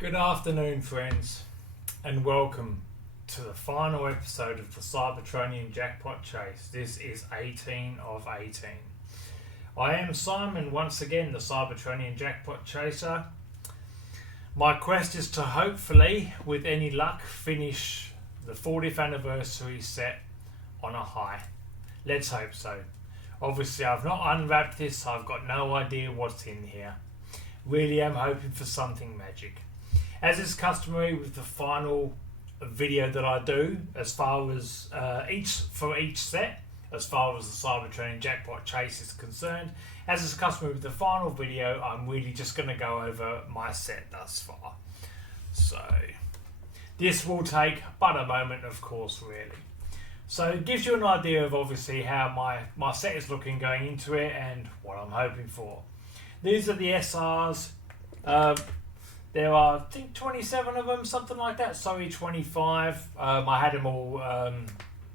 Good afternoon, friends, and welcome to the final episode of the Cybertronian Jackpot Chase. This is 18 of 18. I am Simon, once again, the Cybertronian Jackpot Chaser. My quest is to hopefully, with any luck, finish the 40th anniversary set on a high. Let's hope so. Obviously, I've not unwrapped this, I've got no idea what's in here. Really am hoping for something magic. As is customary with the final video that I do, as far as each set, as far as the Cybertronian Jackpot Chase is concerned, as is customary with the final video, I'm really just going to go over my set thus far. So, this will take but a moment, of course, really. So it gives you an idea of obviously how my set is looking going into it and what I'm hoping for. These are the SRs. There are, I think, 27 of them, something like that. Sorry, 25. I had them all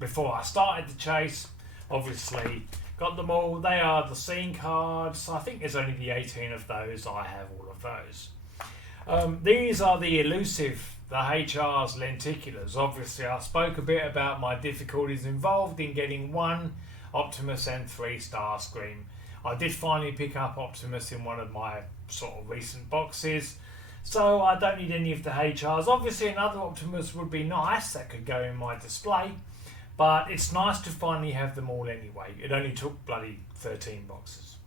before I started the chase. Obviously, got them all. They are the scene cards. I think there's only the 18 of those. I have all of those. These are the elusive, the HR's lenticulars. Obviously, I spoke a bit about my difficulties involved in getting 1 Optimus and 3 Starscream. I did finally pick up Optimus in one of my sort of recent boxes. So I don't need any of the HRs. Obviously another Optimus would be nice, that could go in my display, but it's nice to finally have them all anyway. It only took bloody 13 boxes.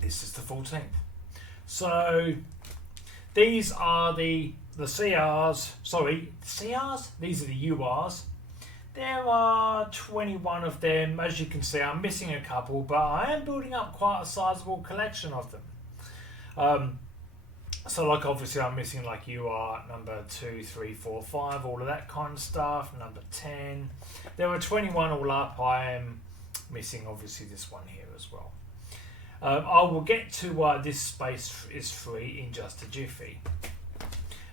This is the 14th. So these are the CRs, sorry, CRs? These are the URs. There are 21 of them. As you can see, I'm missing a couple, but I am building up quite a sizable collection of them. So like obviously I'm missing like UR number 2, 3, 4, 5, all of that kind of stuff, number 10. There were 21 all up. I am missing obviously this one here as well. I will get to why this space is free in just a jiffy.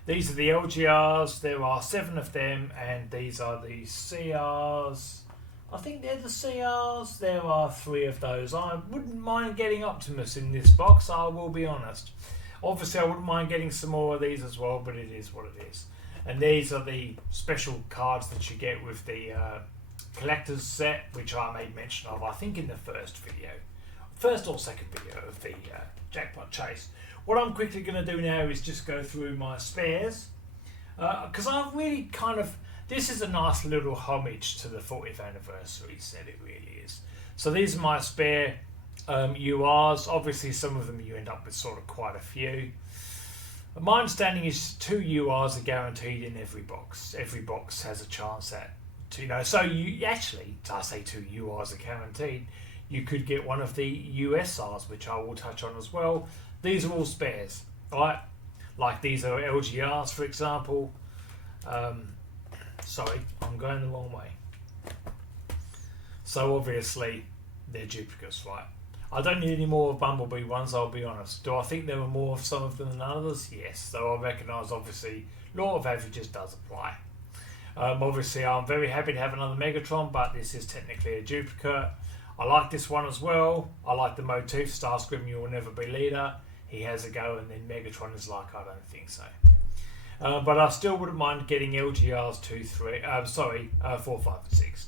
These are the LGRs, there are 7 of them, and these are the CRs. I think they're the CRs, there are 3 of those. I wouldn't mind getting Optimus in this box, I will be honest. Obviously, I wouldn't mind getting some more of these as well, but it is what it is. And these are the special cards that you get with the collector's set, which I made mention of, I think, in the first or second video of the Jackpot Chase. What I'm quickly going to do now is just go through my spares, because I've really this is a nice little homage to the 40th anniversary set, it really is. So these are my spare URs. Obviously some of them you end up with sort of quite a few. My understanding is 2 URs are guaranteed in every box. Every box has a chance at, so you actually, I say 2 URs are guaranteed, you could get one of the USRs, which I will touch on as well. These are all spares, right? Like these are LGRs, for example. Sorry, I'm going the wrong way. So obviously they're duplicates, right? I don't need any more of Bumblebee ones, I'll be honest. Do I think there were more of some of them than others? Yes, though I recognise obviously law of averages does apply. Obviously I'm very happy to have another Megatron, but this is technically a duplicate. I like this one as well. I like the motif, Starscream, you will never be leader. He has a go, and then Megatron is like, I don't think so. But I still wouldn't mind getting LGRs 4, 5 and 6.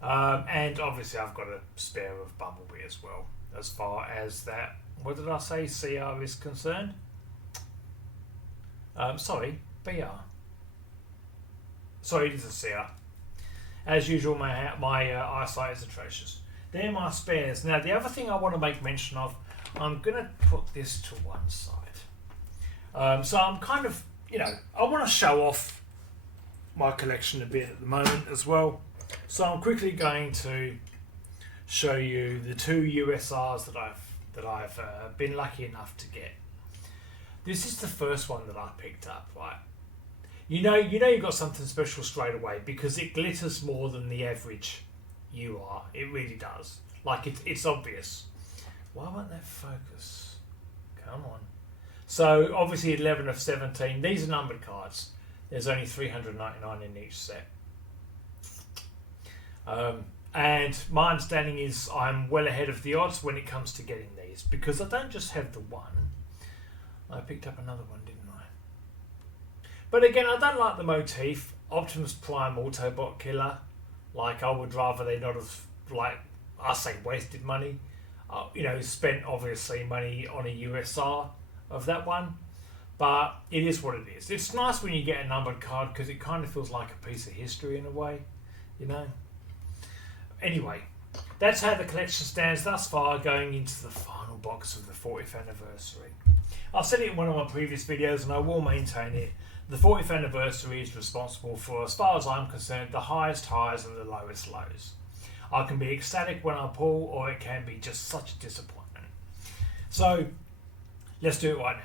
And obviously I've got a spare of Bumblebee as well, as far as that, what did I say, CR is concerned? Sorry, BR. Sorry, it is a CR. As usual, my eyesight is atrocious. They're my spares. Now, the other thing I want to make mention of, I'm going to put this to one side. So I'm kind of, I want to show off my collection a bit at the moment as well. So I'm quickly going to show you the 2 USRs that I've been lucky enough to get. This is the first one that I picked up, right? You know you've got something special straight away because it glitters more than the average UR. It really does. Like it's obvious. Why won't that focus? Come on. So obviously 11 of 17. These are numbered cards. There's only 399 in each set. And my understanding is I'm well ahead of the odds when it comes to getting these, because I don't just have the one. I picked up another one, didn't I? But again, I don't like the motif. Optimus Prime Autobot Killer. Like, I would rather they not have, like, I say wasted money. Spent obviously money on a USR of that one. But it is what it is. It's nice when you get a numbered card because it kind of feels like a piece of history in a way, Anyway, that's how the collection stands thus far going into the final box of the 40th anniversary. I've said it in one of my previous videos and I will maintain it. The 40th anniversary is responsible for, as far as I'm concerned, the highest highs and the lowest lows. I can be ecstatic when I pull, or it can be just such a disappointment. So, let's do it right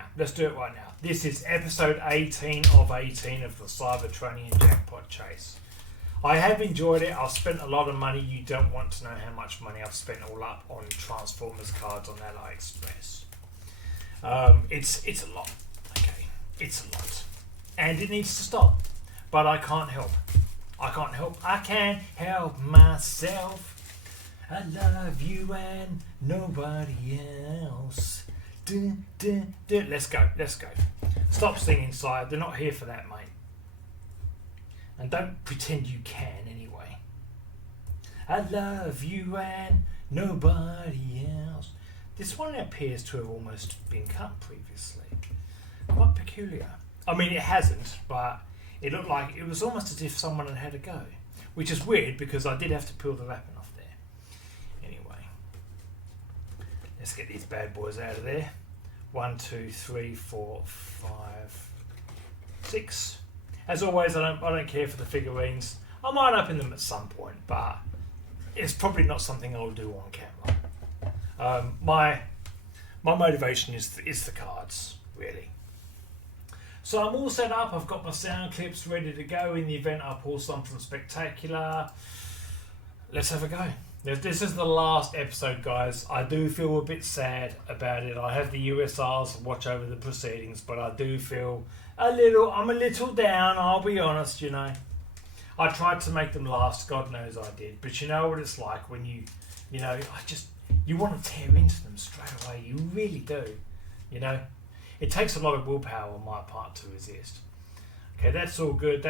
now. This is episode 18 of 18 of the Cybertronian Jackpot Chase. I have enjoyed it. I've spent a lot of money. You don't want to know how much money I've spent all up on Transformers cards on AliExpress. It's a lot. Okay, it's a lot. And it needs to stop. But I can't help. I can't help myself. I love you and nobody else. Let's go. Stop singing, Sire. They're not here for that, mate. And don't pretend you can anyway. I love you and nobody else. This one appears to have almost been cut previously. Quite peculiar. I mean, it hasn't, but it looked like it was almost as if someone had had a go. Which is weird because I did have to peel the wrapping off there. Anyway. Let's get these bad boys out of there. 1, 2, 3, 4, 5, 6. As always, I don't care for the figurines. I might open them at some point, but it's probably not something I'll do on camera. My motivation is the cards, really. So I'm all set up. I've got my sound clips ready to go in the event I pull something spectacular. Let's have a go. This is the last episode, guys. I do feel a bit sad about it. I have the USRs to watch over the proceedings, but I do feel I'm a little down, I'll be honest, I tried to make them last, God knows I did. But you know what it's like when you want to tear into them straight away. You really do, It takes a lot of willpower on my part to resist. Okay, that's all good.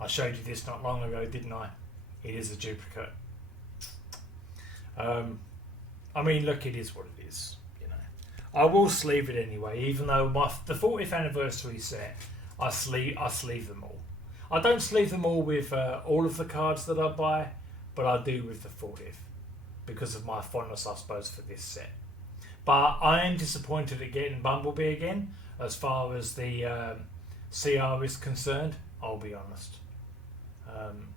I showed you this not long ago, didn't I? It is a duplicate. I mean, look, it is what it is. I will sleeve it anyway, even though the 40th anniversary set, I sleeve them all. I don't sleeve them all with all of the cards that I buy, but I do with the 40th because of my fondness, I suppose, for this set. But I am disappointed at getting Bumblebee again, as far as the CR is concerned. I'll be honest. I'm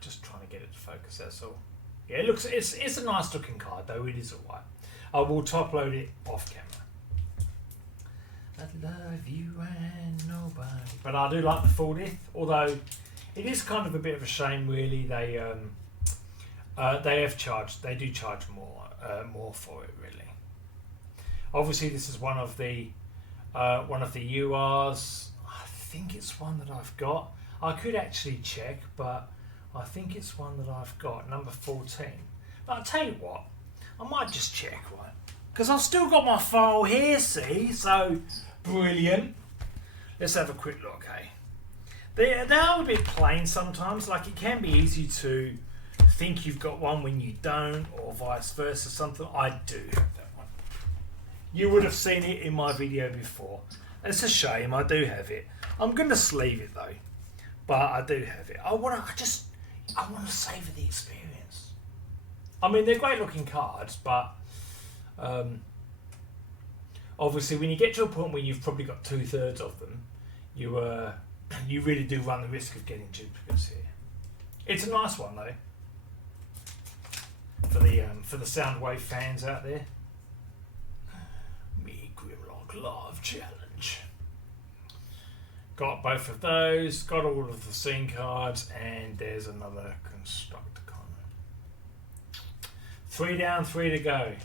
just trying to get it to focus. That's all. Yeah, it's a nice looking card though. It is alright. I will top load it off camera. I love you and nobody. But I do like the 40th, although it is kind of a bit of a shame, really. They do charge more for it, really. Obviously, this is one of the URs. I think it's one that I've got. I could actually check, but I think it's one that I've got, number 14. But I'll tell you what, I might just check, right? Because I've still got my file here, see? So, brilliant. Let's have a quick look, eh? They are a bit plain sometimes. Like, it can be easy to think you've got one when you don't, or vice versa, something. I do have that one. You would have seen it in my video before. It's a shame, I do have it. I'm going to sleeve it, though. But I do have it. I want to savour the experience. I mean, they're great looking cards, but obviously when you get to a point where you've probably got 2/3 of them, you really do run the risk of getting duplicates here. It's a nice one though, for the Soundwave fans out there. Me Grimlock Love Challenge. Got both of those, got all of the scene cards, and there's another Constructicon. 3 down, 3 to go.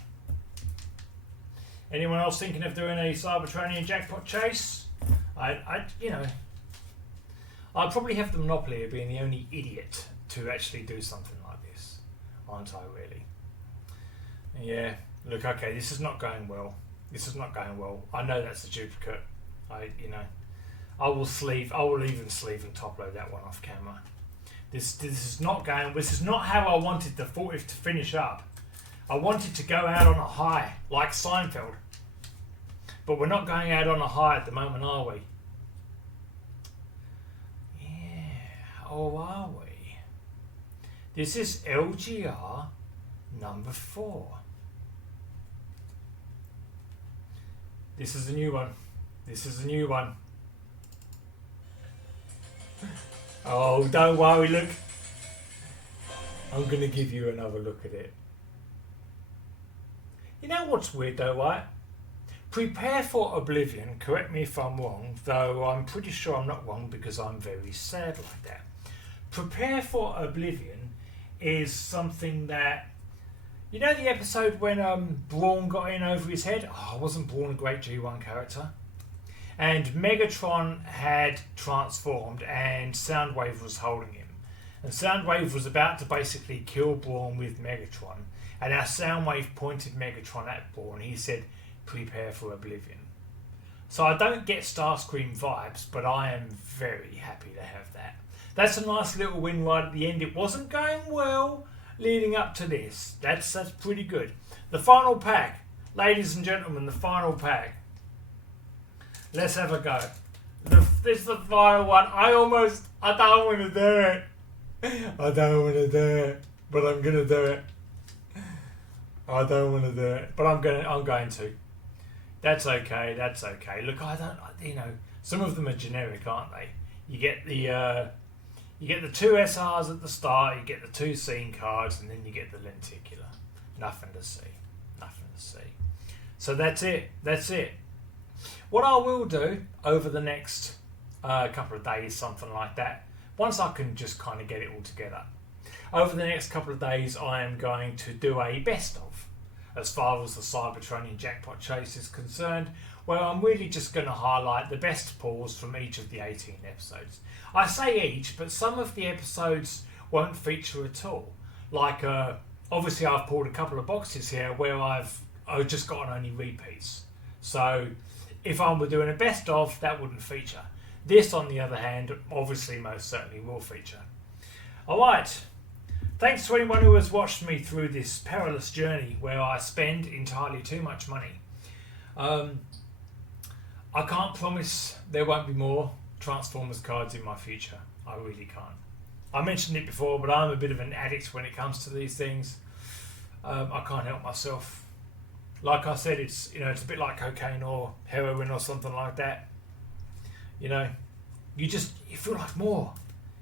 Anyone else thinking of doing a Cybertronian Jackpot Chase? I'd probably have the monopoly of being the only idiot to actually do something like this, aren't I really? Yeah, look, okay, this is not going well. This is not going well. I know that's a duplicate. I will even sleeve and top load that one off camera. This is not going. This is not how I wanted the 40th to finish up. I wanted to go out on a high, like Seinfeld. But we're not going out on a high at the moment, are we? Yeah. Or are we? This is LGR number 4. This is a new one. This is a new one. Oh, don't worry, look. I'm going to give you another look at it. You know what's weird though, right? Prepare for Oblivion, correct me if I'm wrong, though I'm pretty sure I'm not wrong because I'm very sad like that. Prepare for Oblivion is something that... You know the episode when Braun got in over his head? Oh, wasn't Braun a great G1 character? And Megatron had transformed and Soundwave was holding him. And Soundwave was about to basically kill Braun with Megatron. And our Soundwave pointed Megatron at Braun. He said, prepare for Oblivion. So I don't get Starscream vibes, but I am very happy to have that. That's a nice little win right at the end. It wasn't going well leading up to this. That's pretty good. The final pack. Ladies and gentlemen, the final pack. Let's have a go. This is the final one. I don't want to do it. I don't want to do it. But I'm going to do it. I don't want to do it. But I'm going to. That's okay. That's okay. Look, some of them are generic, aren't they? You get the 2 SRs at the start, you get the 2 scene cards, and then you get the lenticular. Nothing to see. Nothing to see. So that's it. That's it. What I will do over the next couple of days, something like that, once I can just kind of get it all together, over the next couple of days I am going to do a best of, as far as the Cybertronian Jackpot Chase is concerned, where I'm really just going to highlight the best pulls from each of the 18 episodes. I say each, but some of the episodes won't feature at all. Like, obviously I've pulled a couple of boxes here where I've just gotten only repeats. So if I were doing a best of, that wouldn't feature. This, on the other hand, obviously most certainly will feature. Alright, thanks to anyone who has watched me through this perilous journey where I spend entirely too much money. I can't promise there won't be more Transformers cards in my future. I really can't. I mentioned it before, but I'm a bit of an addict when it comes to these things. I can't help myself. Like I said, it's a bit like cocaine or heroin or something like that. You feel like more.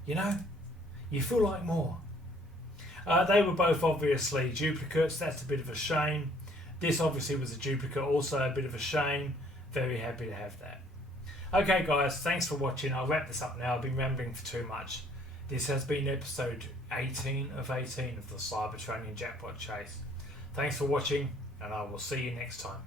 You feel like more. They were both obviously duplicates. That's a bit of a shame. This obviously was a duplicate, also a bit of a shame. Very happy to have that. Okay guys, thanks for watching. I'll wrap this up now. I've been rambling for too much. This has been episode 18 of 18 of the Cybertronian Jackpot Chase. Thanks for watching, and I will see you next time.